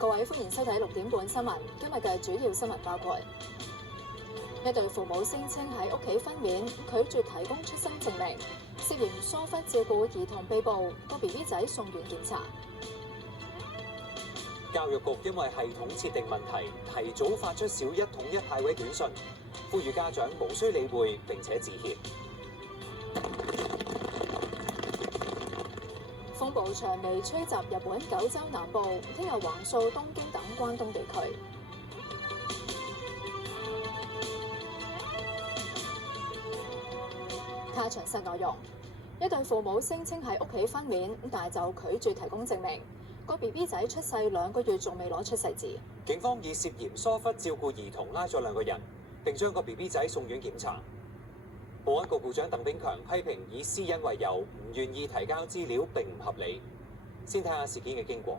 各位歡迎收睇6點半新聞。今日嘅主要新聞包括：一對父母聲稱喺屋企分娩，拒絕提供出生證明，涉嫌疏忽照顧兒童被捕，個 BB 仔送院檢查。教育局因為系統設定問題，提早發出小一統一派位短信，呼籲家長無需理會並且致歉。風暴長尾吹襲日本九州南部，聽日橫掃東京等關東地區。睇詳細內容，一對父母聲稱喺屋企分娩，但就拒絕提供證明。個 BB 仔出世2個月仲未攞出世紙。警方以涉嫌疏忽照顧兒童拉咗2個人，並將個 BB 仔送院檢查。保安局局長鄧炳強批評以私隱為由，唔願意提交資料並唔合理。先睇下事件嘅經過。